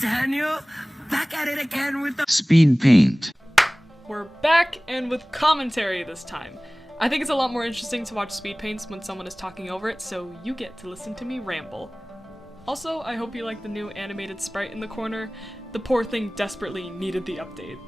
Daniel, back at it again with the Speedpaint. We're back, and with commentary this time. I think it's a lot more interesting to watch speed paints when someone is talking over it, so you get to listen to me ramble. Also, I hope you like the new animated sprite in the corner. The poor thing desperately needed the update.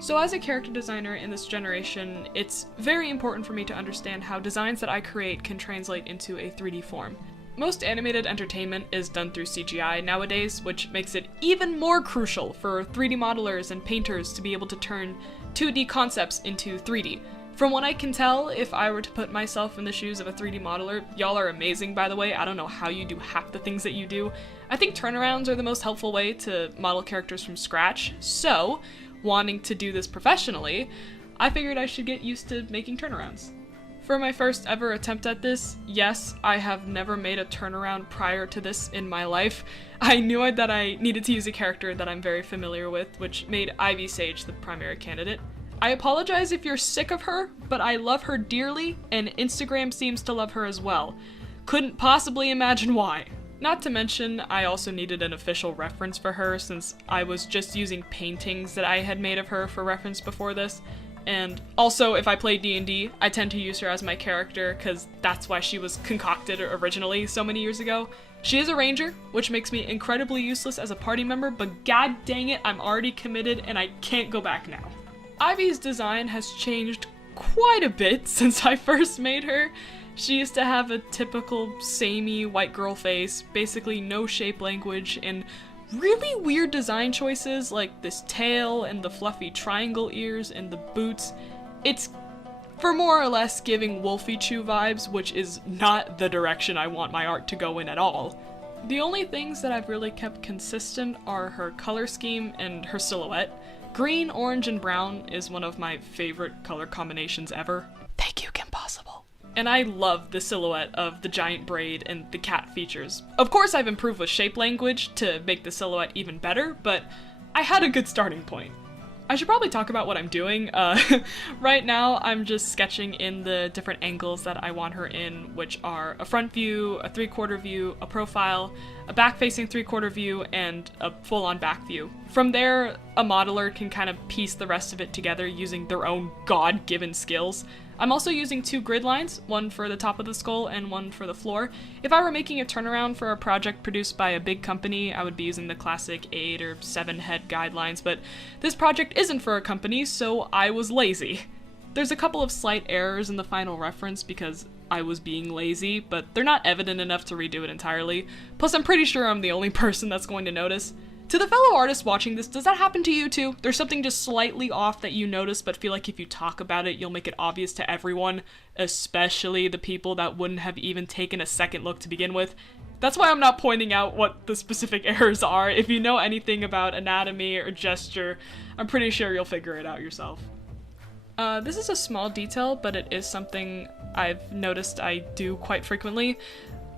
So as a character designer in this generation, it's very important for me to understand how designs that I create can translate into a 3D form. Most animated entertainment is done through CGI nowadays, which makes it even more crucial for 3D modelers and painters to be able to turn 2D concepts into 3D. From what I can tell, if I were to put myself in the shoes of a 3D modeler, y'all are amazing by the way, I don't know how you do half the things that you do. I think turnarounds are the most helpful way to model characters from scratch, so, wanting to do this professionally, I figured I should get used to making turnarounds. For my first ever attempt at this, yes, I have never made a turnaround prior to this in my life. I knew that I needed to use a character that I'm very familiar with, which made Ivy Sage the primary candidate. I apologize if you're sick of her, but I love her dearly, and Instagram seems to love her as well. Couldn't possibly imagine why. Not to mention, I also needed an official reference for her since I was just using paintings that I had made of her for reference before this. And also, if I play D&D, I tend to use her as my character because that's why she was concocted originally so many years ago. She is a ranger, which makes me incredibly useless as a party member, but god dang it, I'm already committed and I can't go back now. Ivy's design has changed quite a bit since I first made her. She used to have a typical samey white girl face, basically no shape language, and really weird design choices like this tail and the fluffy triangle ears and the boots. It's for more or less giving Wolfie Chew vibes, which is not the direction I want my art to go in at all. The only things that I've really kept consistent are her color scheme and her silhouette. Green, orange, and brown is one of my favorite color combinations ever. Thank you, Kim Possible. And I love the silhouette of the giant braid and the cat features. Of course I've improved with shape language to make the silhouette even better, but I had a good starting point. I should probably talk about what I'm doing. Right now I'm just sketching in the different angles that I want her in, which are a front view, a 3/4 view, a profile, a back-facing 3/4 view, and a full-on back view. From there, a modeler can kind of piece the rest of it together using their own god-given skills. I'm also using 2 grid lines, one for the top of the skull and one for the floor. If I were making a turnaround for a project produced by a big company, I would be using the classic 8 or 7 head guidelines, but this project isn't for a company, so I was lazy. There's a couple of slight errors in the final reference because I was being lazy, but they're not evident enough to redo it entirely. Plus, I'm pretty sure I'm the only person that's going to notice. To the fellow artists watching this, does that happen to you too? There's something just slightly off that you notice but feel like if you talk about it, you'll make it obvious to everyone, especially the people that wouldn't have even taken a second look to begin with. That's why I'm not pointing out what the specific errors are. If you know anything about anatomy or gesture, I'm pretty sure you'll figure it out yourself. This is a small detail, but it is something I've noticed I do quite frequently.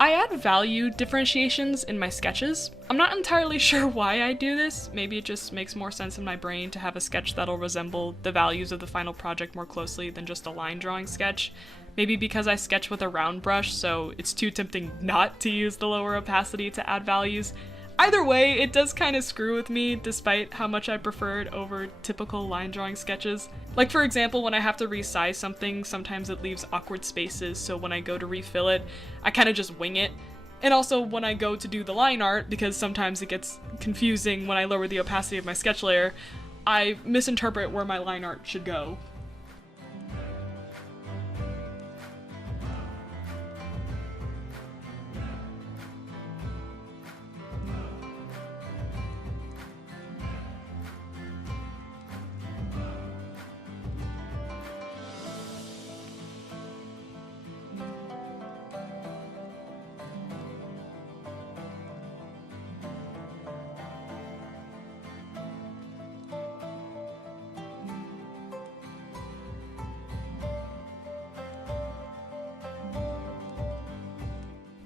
I add value differentiations in my sketches. I'm not entirely sure why I do this. Maybe it just makes more sense in my brain to have a sketch that'll resemble the values of the final project more closely than just a line drawing sketch. Maybe because I sketch with a round brush, so it's too tempting not to use the lower opacity to add values. Either way, it does kind of screw with me, despite how much I prefer it over typical line drawing sketches. Like for example, when I have to resize something, sometimes it leaves awkward spaces, so when I go to refill it, I kind of just wing it. And also when I go to do the line art, because sometimes it gets confusing when I lower the opacity of my sketch layer, I misinterpret where my line art should go.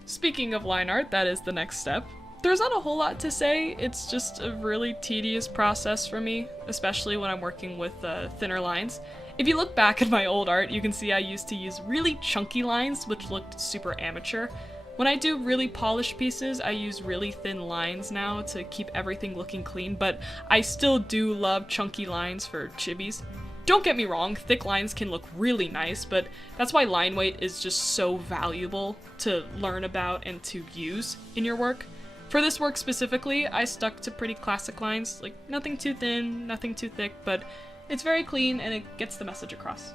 Speaking of line art, that is the next step. There's not a whole lot to say, it's just a really tedious process for me, especially when I'm working with thinner lines. If you look back at my old art, you can see I used to use really chunky lines, which looked super amateur. When I do really polished pieces, I use really thin lines now to keep everything looking clean, but I still do love chunky lines for chibis. Don't get me wrong, thick lines can look really nice, but that's why line weight is just so valuable to learn about and to use in your work. For this work specifically, I stuck to pretty classic lines, like nothing too thin, nothing too thick, but it's very clean and it gets the message across.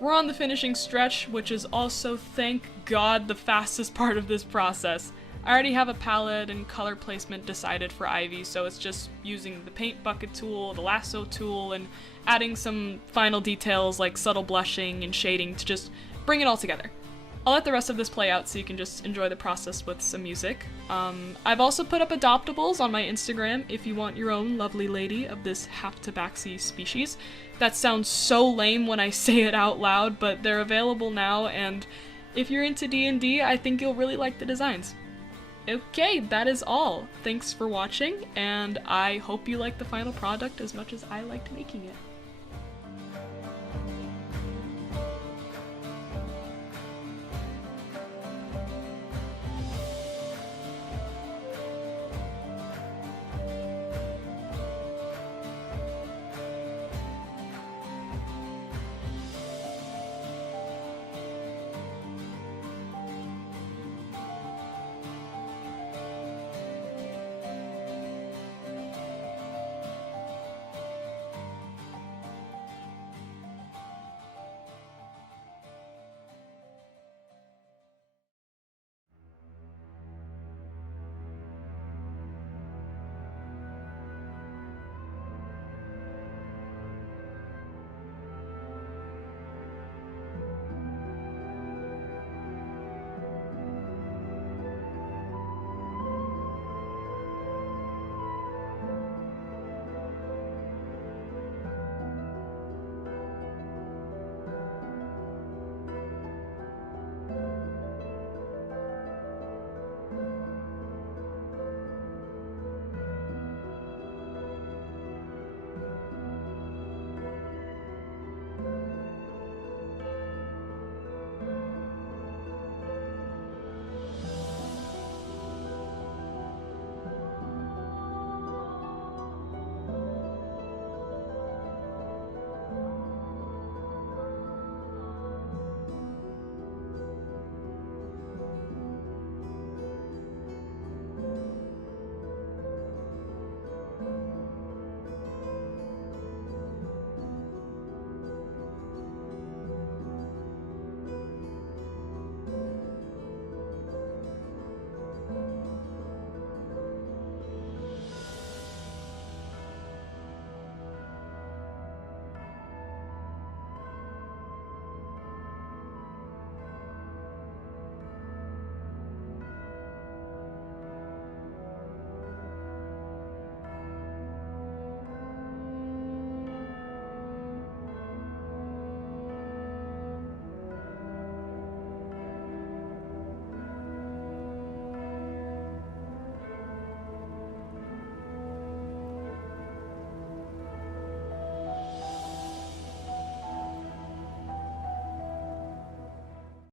We're on the finishing stretch, which is also, thank God, the fastest part of this process. I already have a palette and color placement decided for Ivy, so it's just using the paint bucket tool, the lasso tool, and adding some final details like subtle blushing and shading to just bring it all together. I'll let the rest of this play out so you can just enjoy the process with some music. I've also put up adoptables on my Instagram if you want your own lovely lady of this Haptobaxi species. That sounds so lame when I say it out loud, but they're available now, and if you're into D&D, I think you'll really like the designs. Okay, that is all. Thanks for watching, and I hope you like the final product as much as I liked making it.